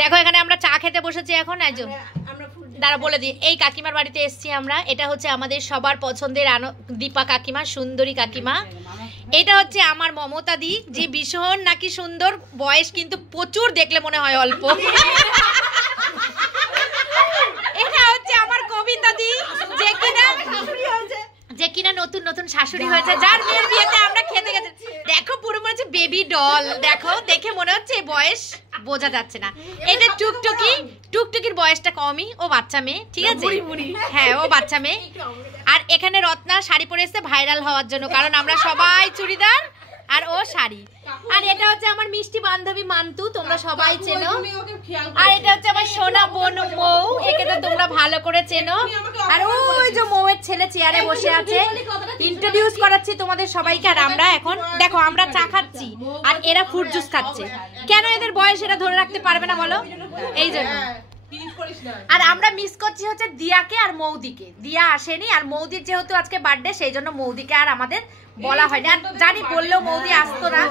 দেখো এখানে আমরা চা খেতে বসেছি এখন। একজন দাঁড়া বলে দিই, এই কাকিমার বাড়িতে এসছি আমরা। এটা হচ্ছে আমাদের সবার পছন্দের দীপা কাকিমা, সুন্দরী কাকিমা। এটা হচ্ছে আমার মমতা দি, যে ভীষণ নাকি সুন্দর, বয়স কিন্তু প্রচুর, দেখলে মনে হয় অল্প। এটা হচ্ছে আমার কবিতা দি, যে কিনা নতুন নতুন শাশুড়ি হয়েছে, যার মেয়ের বিয়েতে আমরা খেতে গেছি। দেখো পুরো মনে হচ্ছে বেবি ডল, দেখো দেখে মনে হচ্ছে বয়স বোঝা যাচ্ছে না। এটা টুকটুকি, টুকটুকির বয়সটা কমই, ও বাচ্চা মেয়ে, ঠিক আছে? হ্যাঁ ও বাচ্চা মেয়ে। আর এখানে রত্না শাড়ি পরে এসেছে ভাইরাল হওয়ার জন্য, কারণ আমরা সবাই চুড়িদার আর ও শাড়ি। আর এটা হচ্ছে আমার মিষ্টি বান্ধবী মান্তু, তোমরা সবাই চেনো। আর এটা হচ্ছে আমার সোনা বোন মৌ, একে তো তোমরা ভালো করে চেনো। আর ওই যে মৌয়ের ছেলে চেয়ারে বসে আছে, ইন্ট্রোডিউস করাচ্ছি তোমাদের সবাইকে। আর আমরা এখন দেখো আমরা চা খাচ্ছি আর এরা ফ্রুট জুস খাচ্ছে। কেন এদের বয়স এরা ধরে রাখতে পারবে না বলো? এই জন্য। আর আমরা মিস করছি হচ্ছে দিয়াকে আর মৌদিকে। দিয়া আসেনি, আর মৌদির যেহেতু আজকে বার্থডে সেই জন্য মৌদিকে আর আমাদের বলা হয়নি। আর জানি বললেও মৌদি আসতো না।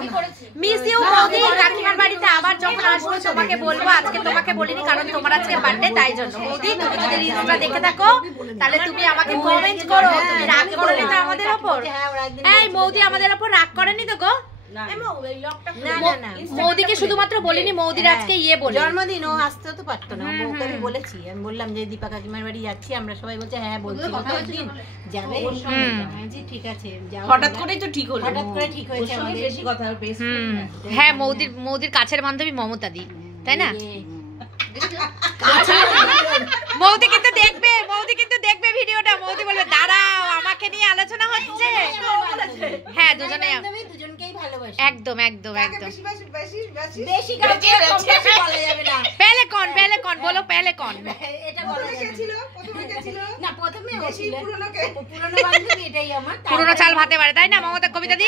মিস ইউ মৌদি, কাকিমার বাড়িতে আবার যখন আসবো তোমাকে বলবো, আজকে তোমাকে বলিনি কারণ তোমার আজকে বার্থডে, তাই জন্য। মৌদি তুমি যদি রিলসটা দেখে থাকো তাহলে তুমি আমাকে কমেন্ট করো, তুমি রাগ করোনি তো আমাদের ওপর? এই মৌদি আমাদের ওপর রাগ করেনি তো গো? মৌদিকে শুধুমাত্র বলিনি, মৌদির আজকে ইয়ে বলে জন্মদিন, ও আসতে তো পারতো না। ওকে আমি বলেছি, আমি বললাম যে দীপা কাকিমার বাড়ি যাচ্ছি আমরা, সবাই বলছে হ্যাঁ বলছি দিন যাবে। ঠিক আছে, হঠাৎ করেই তো ঠিক হলো, হঠাৎ করে ঠিক হয়েছে আমাদের। বেশি কথা হ্যাঁ মৌদির কাছের বান্ধবী মমতা দি, তাই না? মৌদি কিন্তু দেখবে, মৌদি কিন্তু দেখবে ভিডিওটা। মৌদি বলবে দাঁড়াও আমাকে নিয়ে আলোচনা হচ্ছে। হ্যাঁ দুজনকেই ভালোবাসি, একদম একদম একদম। বেশি বলা যাবে না। পেলে কোন বলো, পেলে কোন? এটা বলা ছিল না, প্রথমে ও ছিল পুরনো বান্ধবী, এটাই আমার পুরনো চাল ভাতে পারে, তাই না মমতা কবিতা দি?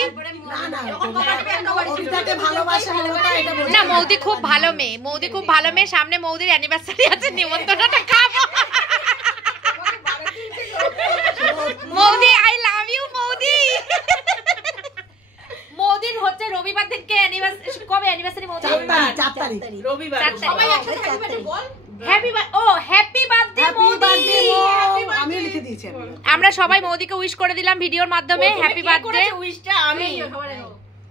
না মৌদি খুব ভালো মেয়ে, মৌদি খুব ভালো মেয়ে। সামনে মৌদির অ্যানিভার্সারি আছে, নিমন্ত্রণটা খাবো। মৌদি আই লাভ ইউ মৌদি। মৌদির হচ্ছে রবিবার দিনকে অ্যানিভার্সারি। কবে অ্যানিভার্সারি মৌদি? 4 তারিখ রবিবার। সবাই একসাথে বল হ্যাপি বার্থডে মৌদি। আমি লিখে দিয়েছি। আমরা সবাই মৌদিকে উইশ করে দিলাম ভিডিওর মাধ্যমে, হ্যাপি বার্থডে। উইশটা আমি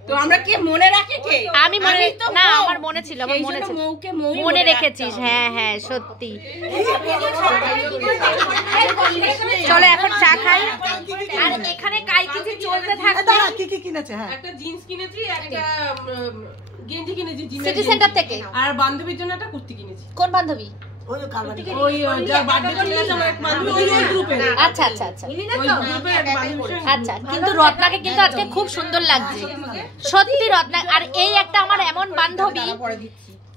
তো আমরা কি মনে রাখি কে? আমি মনে না, আমার মনে ছিল, আমার মনে ছিল। মনে রেখেছিস? হ্যাঁ হ্যাঁ সত্যি। চলো এখন চা খাই। আর এখানে কাই কিছু চলতে থাকবে। কি কিনেছে? হ্যাঁ একটা জিন্স কিনেছি, একটা গেঞ্জি কিনেছি সিটি সেন্টার থেকে। আর বান্ধবীর জন্য একটা কুর্তি কিনেছি। কোন বান্ধবী? ওই যার বার্থডে চলে গেছে আমার এক বান্ধবী, ওই গ্রুপে। আচ্ছা আচ্ছা আচ্ছা ওই গ্রুপে এক বান্ধবী। আচ্ছা, কিন্তু রত্নাকে কিন্তু আজকে খুব সুন্দর লাগছে সত্যি রত্না। আর এই একটা আমার এমন বান্ধবী,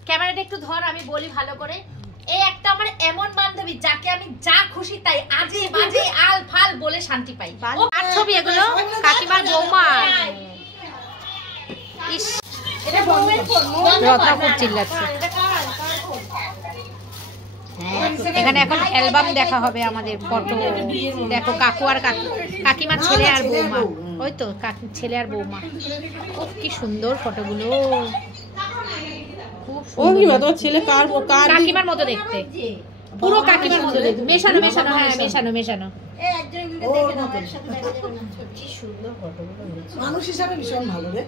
ক্যামেরাটা একটু ধর আমি বলি ভালো করে। এই একটা আমার এমন বান্ধবী যাকে আমি যা খুশি তাই আজে বাজে আল ফাল বলে শান্তি পাই। আর ছবি এগুলো কাকিমার বৌমা। ইস রত্না খুব চিল্লাচ্ছে। এখানে এখন অ্যালবাম দেখা হবে আমাদের, ফটো দেখো। কাকু আর কাকিমার ছেলে আর বৌমা, ওই তো কাকির ছেলে আর বৌমা। খুব কি সুন্দর ফটোগুলো, খুব সুন্দর। তোমার ছেলে কার কাকিমার মতো দেখতে, পুরো কাকিমার মতো দেখতে, মেশানো মেশানো। হ্যাঁ মেশানো মেশানো। মানুষ হিসাবে ভীষণ ভালো রে,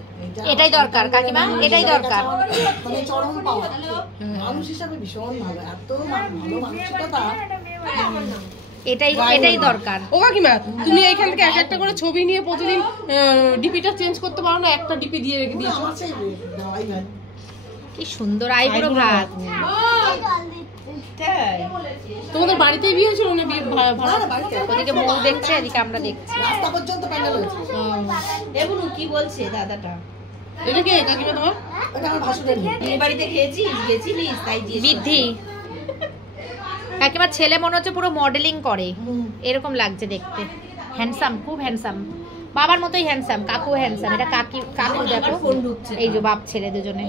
এটাই দরকার কাকিমা, এটাই দরকার। চরম পাওয়া। মানুষ হিসাবে ভীষণ ভালো, এত ভালো মানসিকতা, এটাই দরকার। ও কাকিমা তুমি এইখান থেকে এক একটা করে ছবি নিয়ে প্রতিদিন ডিপিটা চেঞ্জ করতে পারো না? একটা ডিপি দিয়ে রেখে দিয়েছো। কি সুন্দর আইবুড়ো ভাত। তোমাদের বাড়িতেই বিয়ে হয়েছিল না? বিয়ে ওদিকে মৌ দেখছে, এদিকে আমরা দেখছি। রাস্তা পর্যন্ত প্যান্ডেল হয়েছে। এবনু কি বলছে দাদাটা? এটা কে কাকিমা তোমার? এটা আমার ভাসুরের মেয়ে। এই বাড়িতে গেছিলিস তাই দিয়ে বৃদ্ধি কাকিমার ছেলে মনে হচ্ছে পুরো মডেলিং করে, এরকম লাগছে দেখতে। হ্যান্ডসাম, খুব হ্যান্ডসাম, বাবার মতোই হ্যান্ডসাম। কাকু হ্যান্ডসাম। এটা কাকু দেখো, এই যে বাপ ছেলে দুজনে।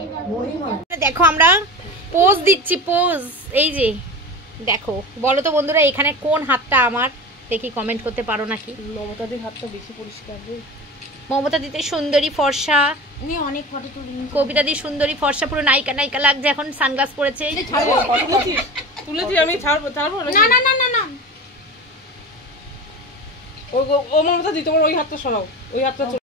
দেখো আমরা পোজ দিচ্ছি, পোজ। এই যে দেখো, বলো তো বন্ধুরা এখানে কোন হাতটা আমার, দেখি কমেন্ট করতে পারো নাকি? মমতাদের হাতটা বেশি পরিষ্কার রে। মমতা দিতে সুন্দরী ফর্সা, অনেক ফটো তুলি। কবিতা দি সুন্দরী ফর্সা, পুরো নায়িকা নায়িকা লাগছে, এখন সানগ্লাস পরেছে। তুলেছি আমি, ছাড়বো না না না না না, ও মমতা দি তোমার ওই হাতটা সরাও, ওই হাতটা